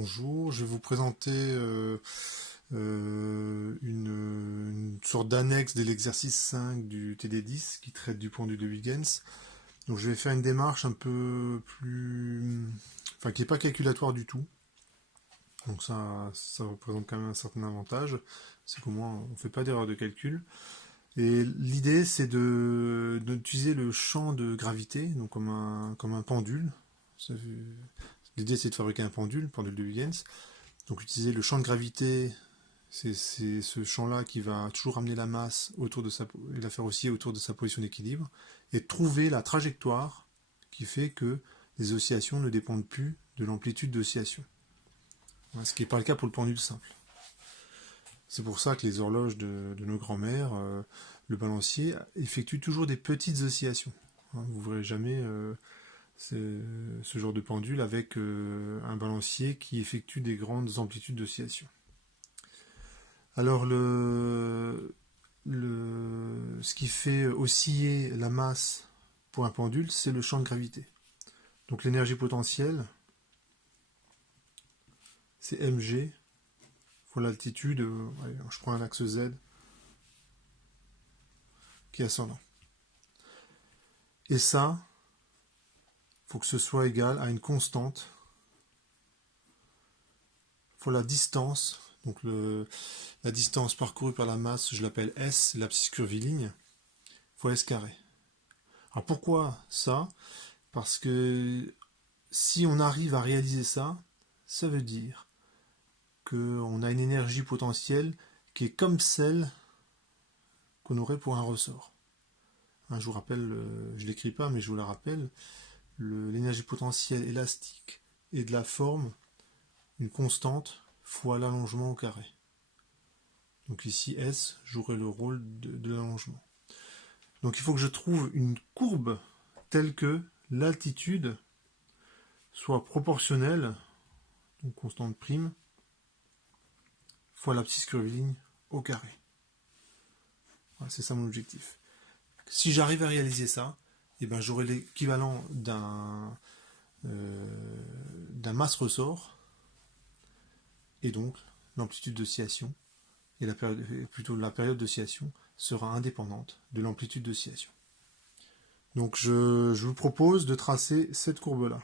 Bonjour, je vais vous présenter une sorte d'annexe de l'exercice 5 du TD10 qui traite du pendule de Huygens. Donc je vais faire une démarche un peu plus... enfin qui n'est pas calculatoire du tout. Donc ça représente quand même un certain avantage. C'est qu'au moins on ne fait pas d'erreur de calcul. Et l'idée c'est d'utiliser le champ de gravité, donc comme un pendule. L'idée c'est de fabriquer un pendule de Huygens. Donc utiliser le champ de gravité, c'est ce champ-là qui va toujours amener la masse autour de et la faire osciller autour de sa position d'équilibre, et trouver la trajectoire qui fait que les oscillations ne dépendent plus de l'amplitude d'oscillation. Ce qui n'est pas le cas pour le pendule simple. C'est pour ça que les horloges de nos grands-mères, le balancier, effectuent toujours des petites oscillations. Vous ne verrez jamais ce genre de pendule avec un balancier qui effectue des grandes amplitudes d'oscillation. Alors ce qui fait osciller la masse pour un pendule, c'est le champ de gravité. Donc l'énergie potentielle, c'est mg fois l'altitude, je prends un axe z qui est ascendant. Et ça, il faut que ce soit égal à une constante fois la distance. Donc la distance parcourue par la masse, je l'appelle S, l'abscisse curviligne, fois S carré. Alors pourquoi ça? Parce que si on arrive à réaliser ça, ça veut dire qu'on a une énergie potentielle qui est comme celle qu'on aurait pour un ressort. Je vous rappelle, je ne l'écris pas, mais je vous la rappelle, l'énergie potentielle élastique est de la forme une constante fois l'allongement au carré. Donc ici, S jouerait le rôle de l'allongement. Donc il faut que je trouve une courbe telle que l'altitude soit proportionnelle, donc constante prime, fois l'abscisse curviligne au carré. Voilà, c'est ça mon objectif. Si j'arrive à réaliser ça, eh ben, j'aurai l'équivalent d'un masse ressort, et donc l'amplitude d'oscillation, et la période d'oscillation sera indépendante de l'amplitude d'oscillation. Donc je vous propose de tracer cette courbe-là.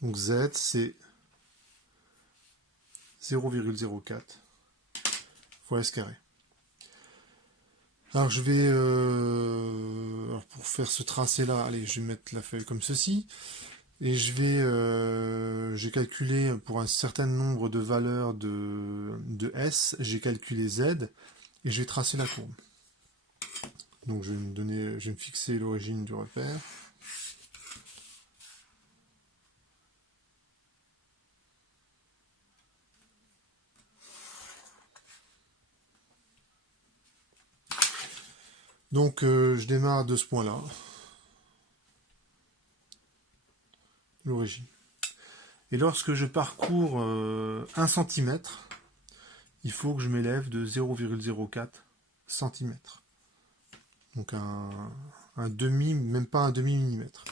Donc Z, c'est 0,04 fois S carré. Alors je vais, pour faire ce tracé-là, allez, je vais mettre la feuille comme ceci, et j'ai calculé pour un certain nombre de valeurs de S, j'ai calculé Z, et je vais tracer la courbe. Donc je vais me fixer l'origine du repère. Donc je démarre de ce point-là, l'origine. Et lorsque je parcours 1 cm, il faut que je m'élève de 0,04 cm. Donc un demi, même pas un demi-millimètre.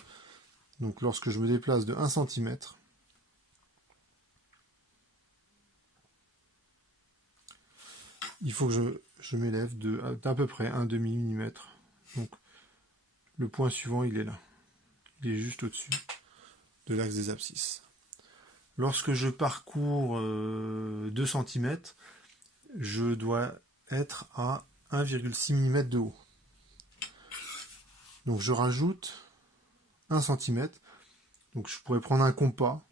Donc lorsque je me déplace de 1 cm, il faut que je m'élève d'à peu près un demi-millimètre. Donc le point suivant, il est là. Il est juste au-dessus de l'axe des abscisses. Lorsque je parcours 2 cm, je dois être à 1,6 mm de haut. Donc je rajoute 1 cm. Donc je pourrais prendre un compas.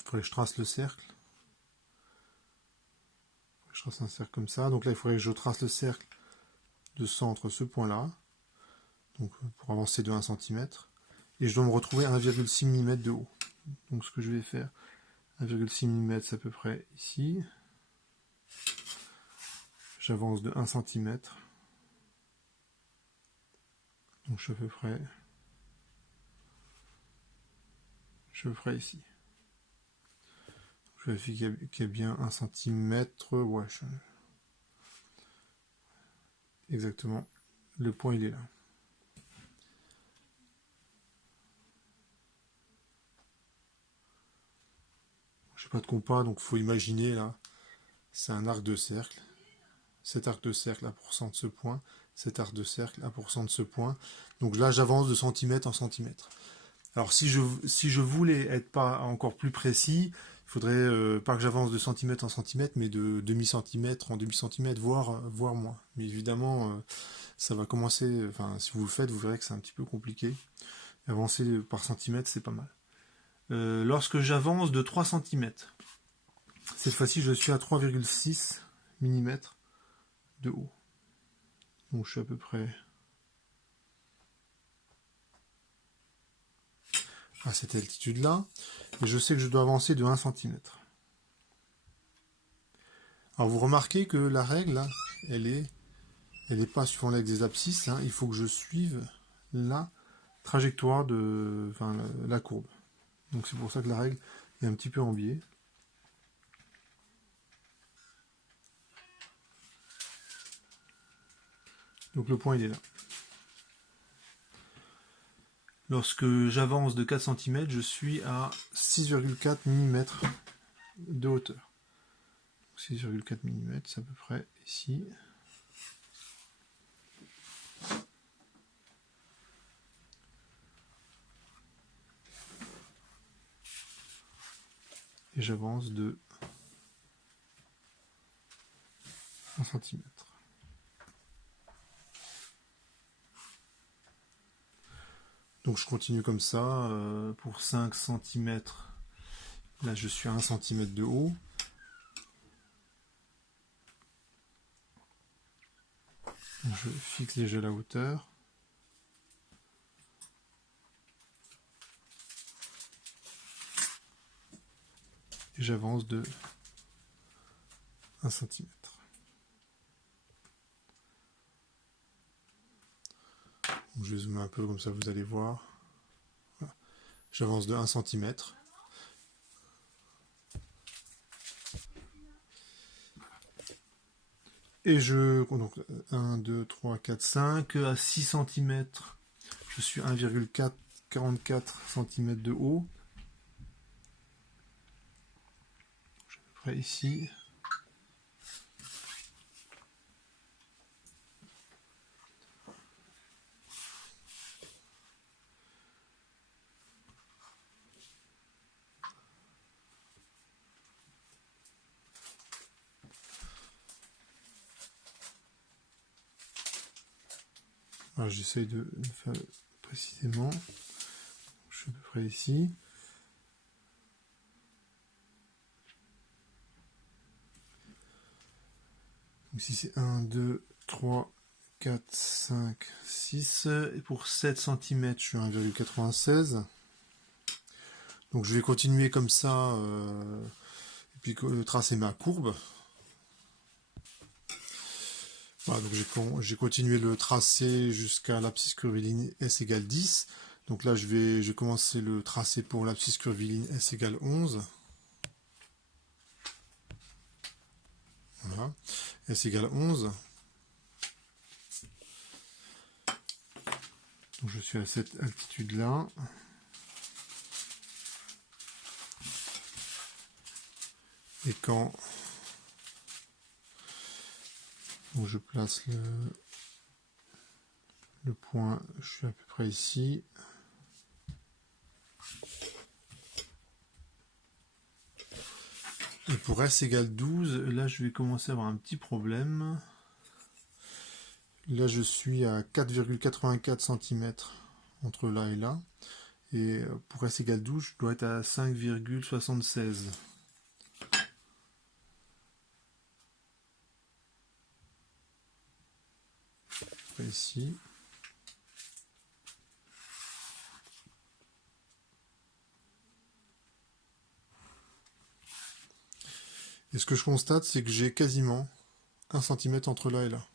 Il faudrait que je trace le cercle. Je trace un cercle comme ça. Donc là, il faudrait que je trace le cercle de centre, ce point-là. Donc pour avancer de 1 cm. Et je dois me retrouver à 1,6 mm de haut. Donc ce que je vais faire, 1,6 mm, c'est à peu près ici. J'avance de 1 cm. Donc je suis à peu près ici. Je vérifie qu'il y a bien 1 cm. Ouais, exactement Le point il est là. Je n'ai pas de compas, donc il faut imaginer là. C'est un arc de cercle. Cet arc de cercle à pourcent de ce point. Cet arc de cercle à pourcent de ce point. Donc là j'avance de centimètre en centimètre. Alors si je voulais être pas encore plus précis, il faudrait pas que j'avance de centimètre en centimètre, mais de demi-centimètre en demi-centimètre, voire moins. Mais évidemment, ça va commencer, enfin si vous le faites, vous verrez que c'est un petit peu compliqué. Avancer par centimètre, c'est pas mal. Lorsque j'avance de 3 centimètres, cette fois-ci je suis à 3,6 mm de haut. Donc je suis à peu près à cette altitude-là. Et je sais que je dois avancer de 1 cm. Alors vous remarquez que la règle, là, elle est pas suivant l'axe des abscisses. Hein. Il faut que je suive la trajectoire de, enfin, la courbe. Donc c'est pour ça que la règle est un petit peu en biais. Donc le point il est là. Lorsque j'avance de 4 cm, je suis à 6,4 mm de hauteur. 6,4 mm, c'est à peu près ici. Et j'avance de 1 cm. Donc je continue comme ça, pour 5 cm, là je suis à 1 cm de haut. Je fixe déjà la hauteur. Et j'avance de 1 cm. Donc je vais zoomer un peu comme ça vous allez voir. Voilà. J'avance de 1 cm. Et donc 1, 2, 3, 4, 5, à 6 cm, je suis 1,44 cm de haut. Je suis à peu près ici. J'essaye de le faire précisément. Je suis à peu près ici. Donc ici c'est 1, 2, 3, 4, 5, 6. Et pour 7 cm, je suis à 1,96. Donc je vais continuer comme ça, et puis tracer ma courbe. Voilà, donc j'ai continué le tracé jusqu'à l'abscisse curviligne S égale 10. Donc là je vais commencer le tracé pour l'abscisse curviligne S égale 11. Voilà, S égale 11. Donc je suis à cette altitude là. Et quand donc je place le point, je suis à peu près ici. Et pour S égale 12, là je vais commencer à avoir un petit problème. Là je suis à 4,84 cm entre là et là. Et pour S égale 12, je dois être à 5,76. Ici. Et ce que je constate, c'est que j'ai quasiment 1 cm entre là et là.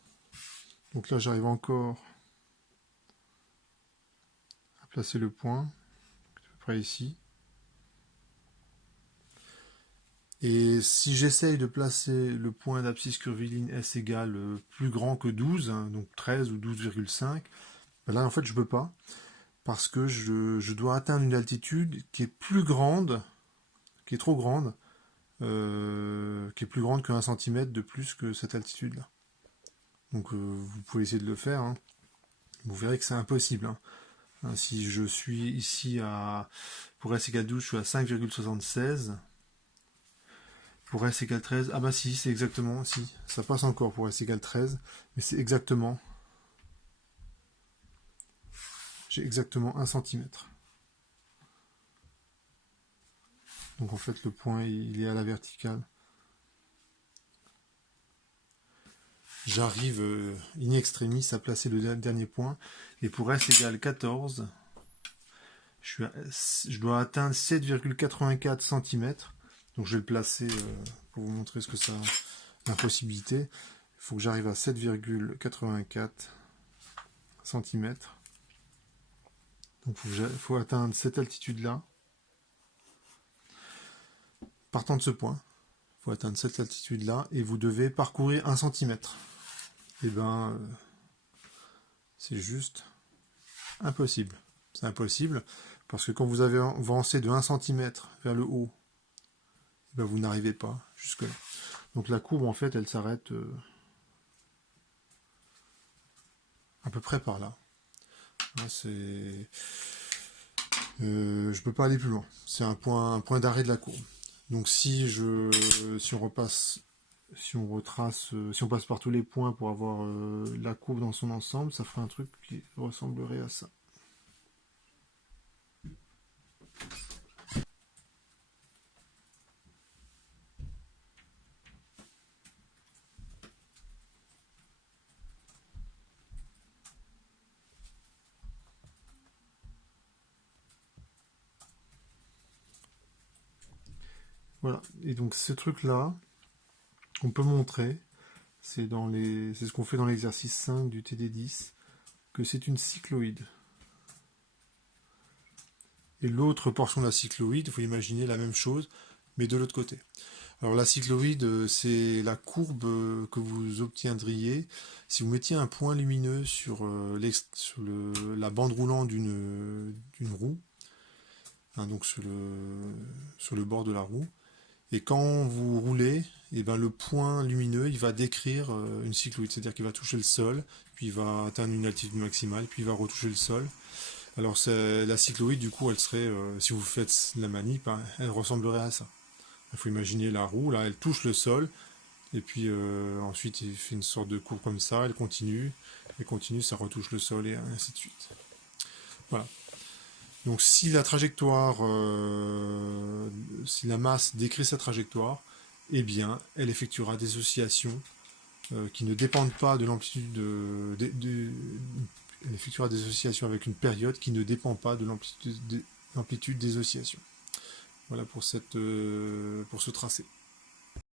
Donc là, j'arrive encore à placer le point, à peu près ici. Et si j'essaye de placer le point d'abscisse curviligne S égale plus grand que 12, hein, donc 13 ou 12,5, ben là en fait je peux pas, parce que je dois atteindre une altitude qui est plus grande, qui est trop grande, qui est plus grande que 1 cm de plus que cette altitude-là. Donc vous pouvez essayer de le faire, hein. Vous verrez que c'est impossible, hein. Si je suis ici pour S égale 12, je suis à 5,76. Pour S égale 13, ah bah si, c'est exactement, si, ça passe encore pour S égale 13, mais c'est exactement, j'ai exactement 1 cm. Donc en fait le point il est à la verticale. J'arrive in extremis à placer le dernier point, et pour S égale 14, je dois atteindre 7,84 cm. Donc je vais le placer pour vous montrer ce que ça l'impossibilité. Il faut que j'arrive à 7,84 cm. Donc il faut atteindre cette altitude-là. Partant de ce point, il faut atteindre cette altitude-là et vous devez parcourir 1 cm. Et ben, c'est juste impossible. C'est impossible parce que quand vous avez avancé de 1 cm vers le haut, ben vous n'arrivez pas jusque là. Donc la courbe en fait elle s'arrête à peu près par là. Je peux pas aller plus loin. C'est un point d'arrêt de la courbe. Donc si on repasse, si on retrace, si on passe par tous les points pour avoir la courbe dans son ensemble, ça ferait un truc qui ressemblerait à ça. Voilà. Et donc ce truc-là, on peut montrer, c'est ce qu'on fait dans l'exercice 5 du TD10, que c'est une cycloïde. Et l'autre portion de la cycloïde, il faut imaginer la même chose, mais de l'autre côté. Alors la cycloïde, c'est la courbe que vous obtiendriez si vous mettiez un point lumineux sur la bande roulant d'une roue, hein, donc sur le bord de la roue. Et quand vous roulez, et ben le point lumineux, il va décrire une cycloïde, c'est-à-dire qu'il va toucher le sol, puis il va atteindre une altitude maximale, puis il va retoucher le sol. Alors la cycloïde, du coup, elle serait, si vous faites la manip, hein, elle ressemblerait à ça. Il faut imaginer la roue, là, elle touche le sol, et puis ensuite il fait une sorte de courbe comme ça, elle continue, ça retouche le sol, et ainsi de suite. Voilà. Donc si la trajectoire, si la masse décrit sa trajectoire, eh bien, elle effectuera des oscillations qui ne dépendent pas de l'amplitude elle effectuera des oscillations avec une période qui ne dépend pas de l'amplitude des oscillations. Voilà pour ce tracé.